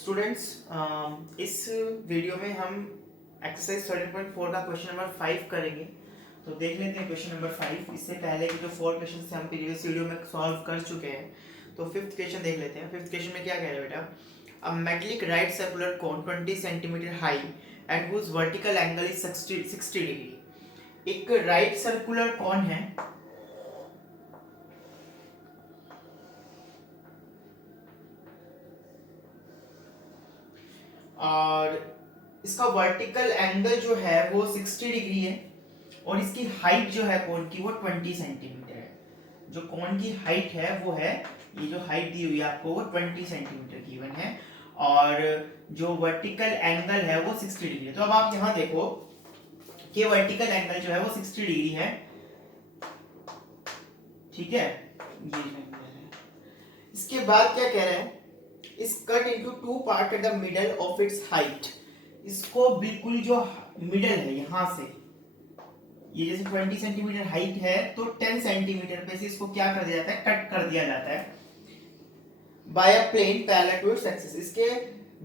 Students, इस video में हम एक्सरसाइज 13.4 का क्वेश्चन नंबर 5 करेंगे। तो देख लेते हैं क्वेश्चन नंबर 5। इससे पहले के जो 4 क्वेश्चन थे हम प्रीवियस वीडियो में सॉल्व कर चुके हैं। तो फिफ्थ क्वेश्चन देख लेते हैं। फिफ्थ क्वेश्चन में क्या कह रहे हैं बेटा, a metallic right circular cone 20 centimetre high and whose vertical angle is 60 degree. एक राइट सर्कुलर कोन है और इसका वर्टिकल एंगल जो है वो 60 डिग्री है और इसकी हाइट जो है कोन की वो 20 सेंटीमीटर है। जो कोन की हाइट है वो है, ये जो हाइट दी हुई है आपको वो 20 सेंटीमीटर गिवन है और जो वर्टिकल एंगल है वो 60 डिग्री है। तो अब आप यहां देखो कि वर्टिकल एंगल जो है वो 60 डिग्री है, ठीक है। ये इसके बाद क्या कह रहे हैं, is cut into two part at the middle of its height। इसको बिल्कुल जो मिडल है यहां से, ये जैसे 20 सेंटीमीटर हाइट है तो 10 सेंटीमीटर पे से इसको क्या कर दिया जाता है, कट कर दिया जाता है by a plane parallel to its axis. इसके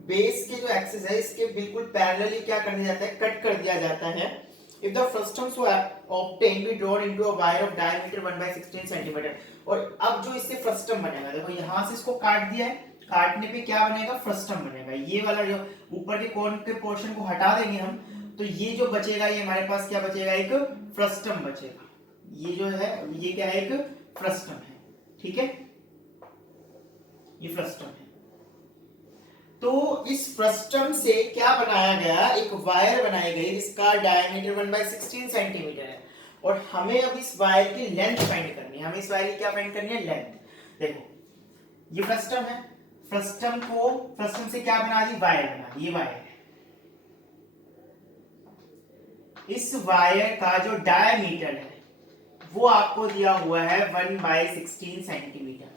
बेस के जो एक्सिस है इसके बिल्कुल पैरेलली क्या कर दिया जाता है, कट कर दिया जाता है। If the frustum so obtained be drawn into a wire of diameter 1/16 centimetre. और अब जो इससे फ्रस्टम बनेगा, देखो यहां से इसको काट दिया है, काटने पे क्या बनेगा, फ्रस्टम बनेगा। ये वाला जो ऊपर के कोन के पोर्शन को हटा देंगे हम, तो ये जो बचेगा ये हमारे पास क्या बचेगा, एक फ्रस्टम बचेगा। ये जो है ये क्या है, एक फ्रस्टम है, ठीक है, ये फ्रस्टम है। तो इस फ्रस्टम से क्या बनाया गया, एक वायर बनाई गई जिसका डायमीटर 1/16 सेंटीमीटर है और हमें अब इस वायर की लेंथ फाइंड करनी है। हमें इस वायर की क्या फाइंड करनी है, लेंथ। देखो ये फ्रस्टम है, फ्रस्टम से क्या बना दी, वायर बना दी। ये वायर है, इस वायर का जो डायमीटर है वो आपको दिया हुआ है 1/16 सेंटीमीटर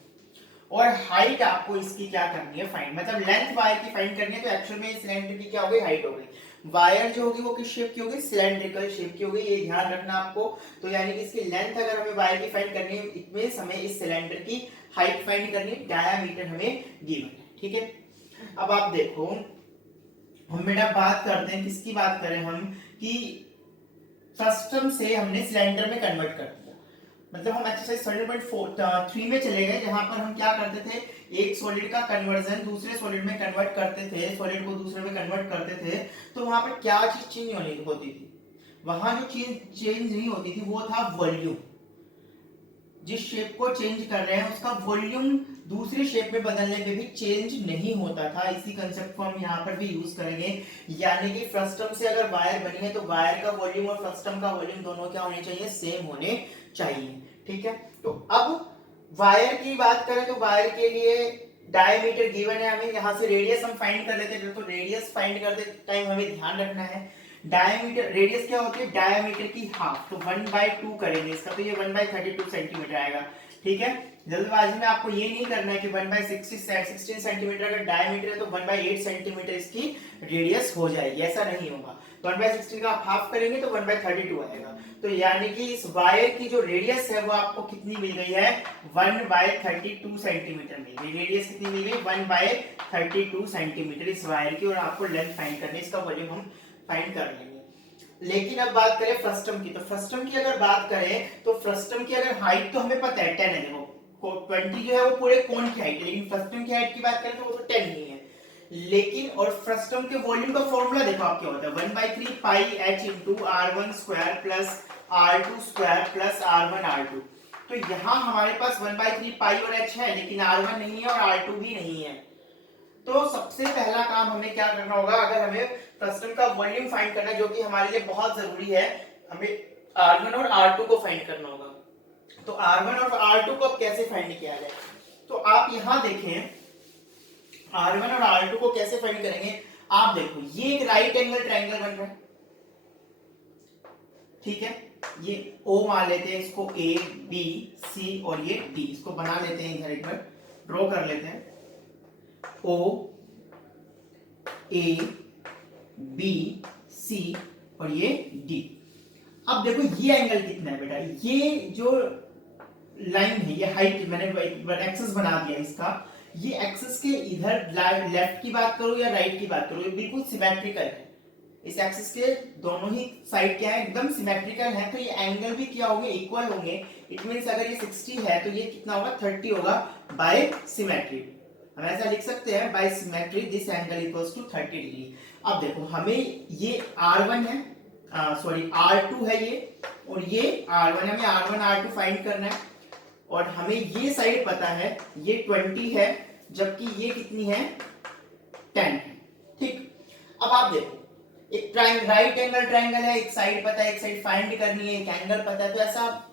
और हाइट आपको इसकी क्या करनी है, फाइंड, मतलब लेंथ वायर की फाइंड करनी है। तो एक्चुअल में सिलेंडर की क्या हो गई, हाइट हो गई। वायर जो होगी वो किस शेप की होगी, सिलेंड्रिकल शेप की होगी, ये ध्यान रखना आपको। तो यानी कि इसकी लेंथ अगर हमें वायर की फाइंड करनी है, इट मींस हमें इस सिलेंडर की हाइट फाइंड करनी है, डायमीटर हमें गिवन है, ठीक है। अब आप देखो, हम बेटा बात करते हैं, किसकी बात करें हम, कि फ्रस्टम से हमने सिलेंडर में कन्वर्ट कर दिया। मतलब हम एक्सरसाइज 13.3 में चले गए, जहां पर हम क्या करते थे, एक सॉलिड का कन्वर्जन दूसरे सॉलिड में कन्वर्ट करते थे, सॉलिड को दूसरे में कन्वर्ट करते थे। तो वहां पर क्या चीज चेंज होती थी, वहां जो चीज चेंज नहीं होती थी वो था वॉल्यूम। जिस शेप को चेंज कर रहे हैं उसका वॉल्यूम दूसरी शेप में बदलने पे भी चेंज नहीं होता था। इसी कंसेप्ट को हम यहाँ पर भी यूज करेंगे। यानी कि फ्रस्टम से अगर वायर बनी है तो वायर का वॉल्यूम और फ्रस्टम का वॉल्यूम दोनों क्या होने चाहिए, सेम होने चाहिए, ठीक है। तो अब वायर की बात करें तो वायर के लिए डायमीटर गिवन है, हमें यहाँ से रेडियस हम फाइंड कर लेते हैं। तो रेडियस फाइंड करते टाइम हमें ध्यान रखना है, डायमीटर रेडियस क्या होती है, डायमीटर की हाफ, तो 1/2 करेंगे इसका, तो ये 1/32 सेंटीमीटर आएगा, ठीक है। जल्दबाजी में आपको ये नहीं करना है कि 1/16 सेंटीमीटर अगर डायमीटर है तो 1/8 सेंटीमीटर इसकी रेडियस हो जाएगी, ऐसा नहीं होगा। तो 1/16 का आप हाफ करेंगे तो 1/32 आएगा। तो यानी कि इस वायर की जो रेडियस है वो आपको कितनी मिल गई है, 1/32 सेंटीमीटर मिल गई। रेडियस कितनी मिल गई, 1/32 सेंटीमीटर इस वायर की, और आपको लेंथ फाइंड करनी है, इसका वॉल्यूम हम फाइंड कर लेंगे। लेकिन अब बात करें फ्रस्टम की, तो फ्रस्टम की अगर बात करें तो फ्रस्टम की अगर हाइट तो हमें पता है 10 है, देखो 20 जो है वो पूरे कोन की हाइट है, लेकिन फ्रस्टम की हाइट की बात करें तो वो तो 10 नहीं है। लेकिन और फ्रस्टम के वॉल्यूम का फॉर्मूला देखो आप क्या होता है, 1/3 पाई h into r1 square plus r2 square plus r1 r2। तो यहाँ हमारे पास 1/3 पाई और h है, लेकिन r1 नहीं है और r2 भी नहीं है। तो सबसे पहला काम हमें क्या करना होगा, अगर हमें फ्रस्टम का वॉल्यूम फाइंड करना है जो कि हमारे लिए बहुत जरूरी है, हमें R1 और R2 को फाइंड करना होगा। तो R1 और R2 को अब कैसे फाइंड किया जाए, तो आप यहां देखें R1 और R2 को कैसे फाइंड करेंगे। आप देखो ये एक राइट एंगल ट्रायंगल बन रहा है, ठीक है। ये O मान लेते हैं इसको, A B C और ये D, इसको बना लेते हैं इधर, एक बार ड्रॉ कर लेते हैं, O A B C और ये D। अब देखो ये एंगल कितना है बेटा, ये जो लाइन है, ये हाइट मैंने एक्सेस बना दिया इसका, ये एक्सिस के इधर लेफ्ट की बात करो या राइट की बात करो, ये बिल्कुल सिमेट्रिकल है। इस एक्सिस के दोनों ही साइड क्या है, एकदम सिमेट्रिकल है, तो ये एंगल भी क्या होंगे, इक्वल होंगे। इट मींस अगर ये 60 है तो ये कितना होगा, 30 होगा बाय सिमेट्री। हम ऐसा लिख सकते हैं, by symmetry this angle equals to 30 degree. अब देखो हमें ये R1 है, सॉरी R2 है ये, और ये R1 है, हमें R1 R2 फाइंड करना है। और हमें ये साइड पता है, ये 20 है, जबकि ये कितनी है, 10 है। ठीक, अब आप देखो एक राइट एंगल ट्रायंगल है, एक साइड पता है, एक साइड फाइंड करनी है, एक एंगल पता है, तो ऐसा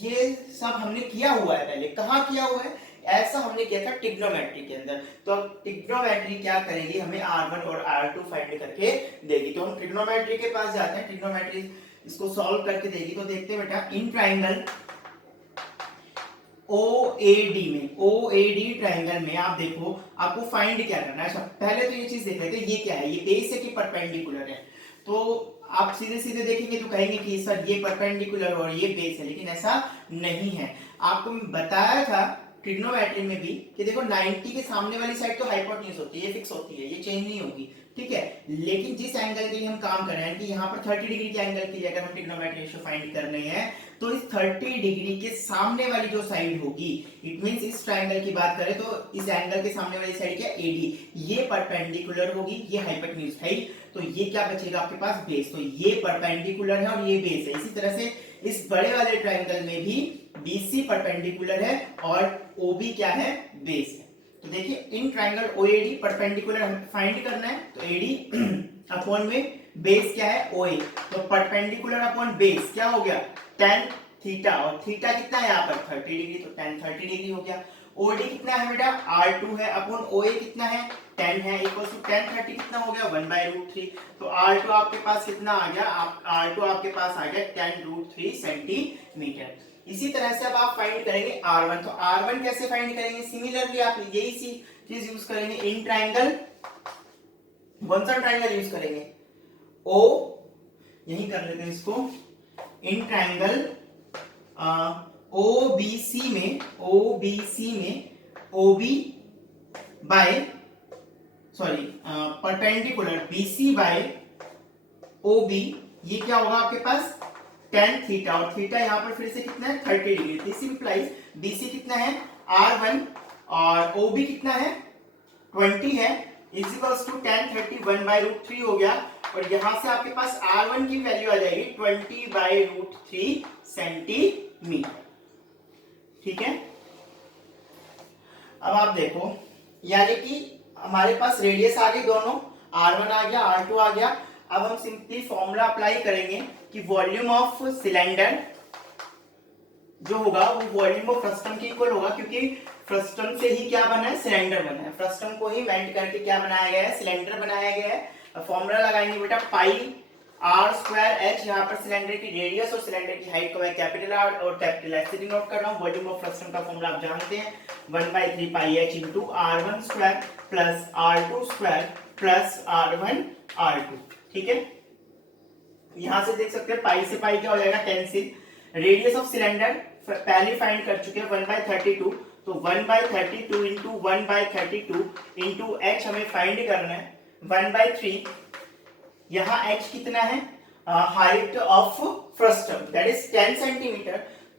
ये सब हमने किया हुआ है पहले। कहाँ किया हुआ है, ऐसा हमने किया था ट्रिग्नोमेट्री के अंदर। तो अब ट्रिग्नोमेट्री क्या करेगी, हमें R1 और R2 फाइंड करके देगी। तो हम ट्रिग्नोमेट्री के पास जाते हैं, ट्रिग्नोमेट्री इसको सॉल्व करके देगी। तो देखते हैं बेटा, इन ट्रायंगल OAD में, OAD ट्रायंगल में आप देखो आपको फाइंड क्या करना है। अच्छा पहले तो ये चीज देख लेते हैं, ये क्या है, ये बेस है कि परपेंडिकुलर है। तो आप सीधे सीधे देखेंगे तो कहेंगे कि सर ये परपेंडिकुलर और ये बेस है, लेकिन ऐसा नहीं है। आपको बताया था ट्रिग्नोमेट्री में भी कि देखो 90 के सामने वाली साइड तो हाइपोटेन्यूज होती है, ये फिक्स होती है, ये चेंज नहीं होगी, ठीक है। लेकिन जिस एंगल के लिए हम काम कर रहे हैं कि यहाँ पर 30 डिग्री के एंगल के लिए अगर हम ट्रिग्नोमेट्री रेशियो फाइंड करने हैं, तो इस 30 डिग्री के सामने वाली जो साइड होगी, इट मींस इस ट्रायंगल की बात करें तो इस एंगल के सामने वाली साइड क्या, AD, ये परपेंडिकुलर होगी, ये हाइपोटेन्यूज है, तो ये क्या बचेगा आपके पास, बेस। तो ये परपेंडिकुलर है और ये बेस है। इसी तरह से इस बड़े वाले ट्रायंगल में भी BC परपेंडिकुलर है और OB क्या है, बेस है। तो देखिए इन ट्रायंगल OAD परपेंडिकुलर हमें फाइंड करना है, तो AD अपॉन में बेस क्या है, OA, तो परपेंडिकुलर अपॉन बेस क्या हो गया, tan थीटा, और थीटा कितना है यहाँ पर 30 डिग्री, तो tan 30 डिग्री हो गया। OD कितना है बेटा, R2 है, अपॉन OA कितना है, 10 है, इक्वल टू tan 30 कितना हो गया, 1/√3। तो R2 आपके पास कितना आ गया, R2 आपके पास आ गया 10√3 सेंटीमीटर। इसी तरह से अब आप फाइंड करेंगे R1। तो R1 कैसे फाइंड करेंगे, सिमिलरली आप यही चीज यूज करेंगे। इन ट्रायंगल कौन सा ट्रायंगल यूज करेंगे, O, यही कर लेते हैं इसको, इन ट्रायंगल OBC में OB by perpendicular BC by OB, ये क्या होगा आपके पास tan थीटा, और थीटा यहाँ पर फिर से कितना है 30 डिग्री। दिस इंप्लाइज BC कितना है R1 और OB कितना है 20 है, इज इक्वल्स टू tan 30 1/√3 हो गया। और यहां से आपके पास R1 की वैल्यू आ जाएगी 20/√3 सेंटीमीटर, ठीक है। अब आप देखो, यानी कि हमारे पास रेडियस आ गई दोनों, R1 आ गया, R2 आ गया। अब हम सिंपली फॉर्मूला अप्लाई करेंगे कि वॉल्यूम ऑफ सिलेंडर जो होगा वो वॉल्यूम ऑफ फ्रस्टम के इक्वल होगा, क्योंकि फ्रस्टम से ही क्या बना है, सिलेंडर बना है। फ्रस्टम को ही वेंट करके क्या बनाया गया है, सिलेंडर बनाया गया है। फॉर्मूला लगाएंगे बेटा पाई r²h, यहाँ पर सिलेंडर की रेडियस और सिलेंडर की हाइट को मैं कैपिटल R और कैपिटल H से डिनोट कर रहा हूँ। वॉल्यूम ऑफ फ्रस्टम का फॉर्मूला आप जानते हैं, 1/3 पाई h into r1² plus r2² plus r1r2, ठीक है। यहां से देख सकते हैं पाई से पाई क्या हो जाएगा, कैंसिल। रेडियस ऑफ सिलेंडर पहले फाइंड कर चुके हैं 1/32, तो 1/32 इंटू 1/32 इंटू h हमें फाइंड करना है 1/3। यहाँ h कितना है, height of frustum that is 10 centimetre,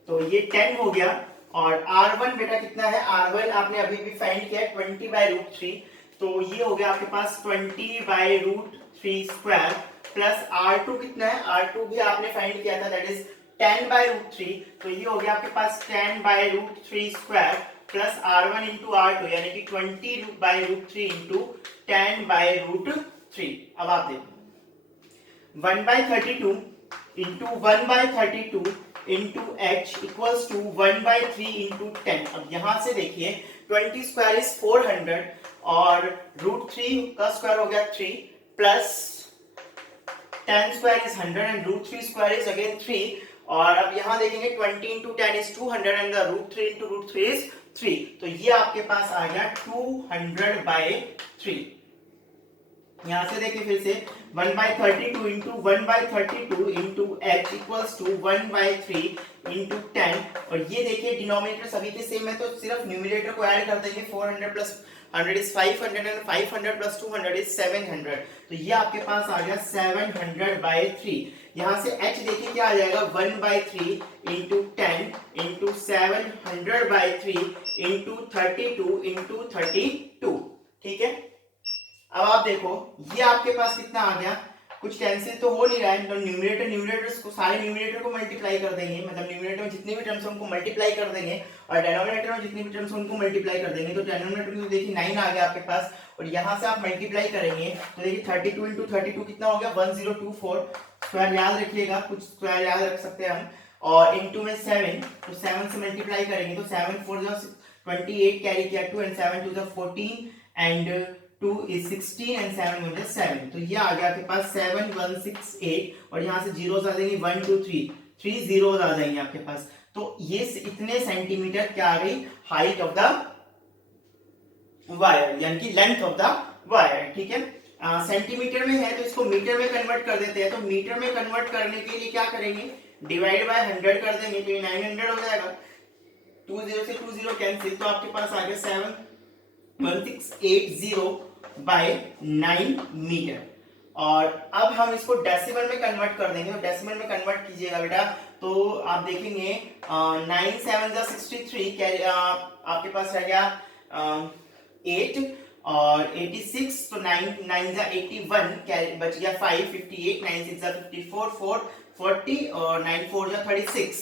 तो ये 10 हो गया। और r1 बेटा कितना है, r1 आपने अभी भी फाइंड किया है 20/√3, तो ये हो गया आपके पास 20/√3 स्क्वायर प्लस r2 कितना है, r2 भी आपने फाइंड किया था दैट इज 10/√3, तो ये हो गया आपके पास 10/√3 square plus r1 into r2 यानी कि 20/√3 इंटू 10/√3। अब आप देखो 1/32 into 1/32 into h equals to 1/3 into 10। अब यहां से देखिए 20 स्क्वायर इज 400 और √3 का स्क्वायर हो गया 3 plus 10 square is 100 and √3 square is again 3। और अब यहां देखेंगे 20 into 10 is 200 and the √3 into √3 is 3, तो ये आपके पास आ गया 200/3। यहां से देखिए फिर से 1/32 into 1/32 into h equals to 1/3 into 10, और ये देखिए डिनोमिनेटर सभी के सेम है तो सिर्फ न्यूमिनेटर को ऐड कर देंगे। 400 plus 100 is 500 and 500 plus 200 is 700, तो ये आपके पास आ गया 700/3। यहाँ से h देखिए क्या आ जाएगा 1/3 इंटू 10 इंटू 700/3 इंटू 32 इंटू 32, ठीक है। अब आप देखो ये आपके पास कितना आ गया, कुछ कैंसिल तो हो नहीं रहा है, मतलब न्यूमरेटर्स को, सारे न्यूमरेटर को मल्टीप्लाई कर देंगे, मतलब न्यूमरेटर में जितने भी टर्म्स हैं उनको मल्टीप्लाई कर देंगे, और डिनोमिनेटर में जितने भी टर्म्स हैं उनको मल्टीप्लाई कर देंगे। तो डिनोमिनेटर में तो देखिए 9 आ गया आपके पास, और यहाँ से आप मल्टीप्लाई करेंगे तो देखिए 32 इंटू 32 कितना हो गया 1024, स्क्वायर याद रखिएगा, कुछ स्क्वायर याद रख सकते हैं हम, और इंटू में 7, तो 7 से मल्टीप्लाई करेंगे तो 7 4 28 कैरी किया 2 and 7 2 14 and 2 is 16 and 7 1 is 7, तो ये आ गया आपके पास 7168, और यहाँ से जीरोस आ जाएंगे 1 2 3 जीरोस आ जाएंगे आपके पास। तो ये इतने सेंटीमीटर क्या आ गई हाइट ऑफ द वायर, यानी कि लेंथ ऑफ द वायर, ठीक है। सेंटीमीटर में है तो इसको मीटर में कन्वर्ट कर देते हैं, तो मीटर में कन्वर्ट करने के लिए क्या करेंगे, डिवाइड बाय 100 कर देंगे, तो ये 900 हो जाएगा, 20 से 20 कैंसिल, तो आपके पास आ गया 71680/9 मीटर। और अब हम इसको डेसिमल में कन्वर्ट कर देंगे, तो डेसिमल में कन्वर्ट कीजिएगा बेटा, तो आप देखेंगे 9 7 63, आपके पास रह गया 8 और 86, तो 9 9 81 बच गया 5 58 9 6 54 4 40 और 9 4 36,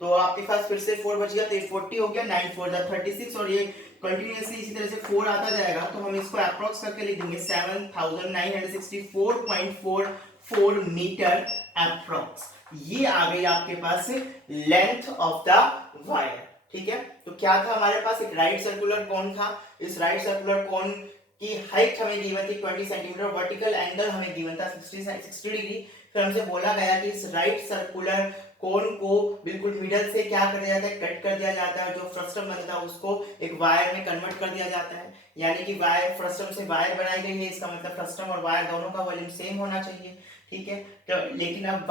तो आपके पास फिर से 4 बच गया, तो ये 40 हो गया, 9 4 36, और ये कंटिन्यूअसली इसी तरह से 4 आता जाएगा, तो हम इसको अप्रॉक्स करके लिख देंगे 7964.44 मीटर अप्रॉक्स। ये आ गई आपके पास लेंथ ऑफ द वायर, ठीक है। तो क्या था हमारे पास, एक राइट सर्कुलर कोन था, इस राइट सर्कुलर कोन की हाइट हमें गिवन थी 20 सेंटीमीटर, वर्टिकल एंगल हमें गिवन था 60 डिग्री। फिर हमसे बोला गया कि इस राइट सर्कुलर कोन को बिल्कुल मिडल से क्या कर दिया जाता है, कट कर दिया जाता है, जो फ्रस्टम बनता है उसको एक वायर में कन्वर्ट कर दिया जाता है, यानी कि वायर फ्रस्टम से वायर बनाई गई है, इसका मतलब फ्रस्टम और वायर दोनों का वॉल्यूम सेम होना चाहिए, ठीक है। तो लेकिन अब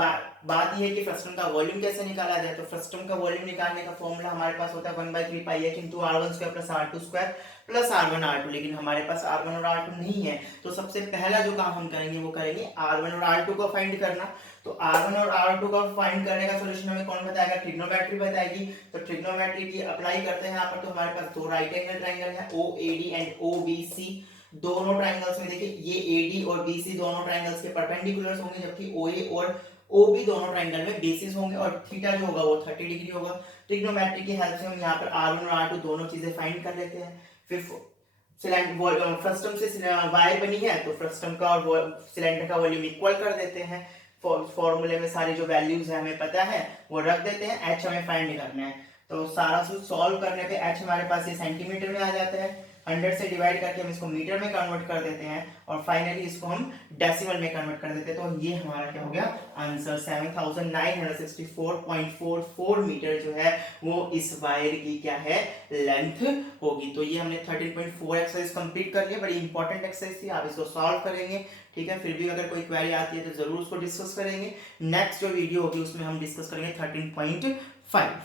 बात यह है कि फ्रस्टम का वॉल्यूम कैसे निकाला जाए, तो फ्रस्टम का वॉल्यूम निकालने का फॉर्मूला हमारे पास होता है 1/3 पाई h into r1² plus r2² plus r1 r2, लेकिन हमारे पास r1 और r2 नहीं है, तो सबसे पहला जो काम हम करेंगे वो करेंगे r1 और r2 को फाइंड करना। तो r1 और r2 का फाइंड करने का सॉल्यूशन हमें कौन बताएगा, ट्रिग्नोमेट्री बताएगी। तो ट्रिग्नोमेट्री की अप्लाई करते हैं यहाँ पर, तो हमारे पास दो राइट एंगल ट्रायंगल है OAD एंड OBC, दोनों ट्रायंगल्स में देखिए ये AD और BC दोनों ट्रायंगल्स के परपेंडिकुलर्स होंगे, जबकि OA और OB दोनों ट्रायंगल में बेसिस होंगे, और थीटा जो होगा वो 30 डिग्री होगा। ट्रिग्नोमेट्री की हेल्प से हम यहाँ पर r1 और r2 दोनों चीजें फाइंड कर लेते हैं। फिर फ्रस्टम से वायर बनी है तो फ्रस्टम का और सिलेंडर का वॉल्यूम इक्वल कर देते हैं, फॉर्मूले में सारी जो वैल्यूज है हमें पता है वो रख देते हैं, h हमें फाइंड करना है, तो सारा कुछ सॉल्व करने पे h हमारे पास ये सेंटीमीटर में आ जाता है, 100 से डिवाइड करके हम इसको मीटर में कन्वर्ट कर देते हैं, और फाइनली इसको हम डेसिमल में कन्वर्ट कर देते हैं, तो ये हमारा क्या हो गया आंसर 7964.44 मीटर जो है वो इस वायर की क्या है लेंथ होगी। तो ये हमने 13.4 एक्सरसाइज कंप्लीट कर लिया, बड़ी इंपॉर्टेंट एक्सरसाइज थी, आप इसको सॉल्व करेंगे, ठीक है। फिर भी अगर कोई क्वेरी आती है तो जरूर उसको डिस्कस करेंगे। नेक्स्ट जो वीडियो होगी उसमें हम डिस्कस करेंगे 13.5।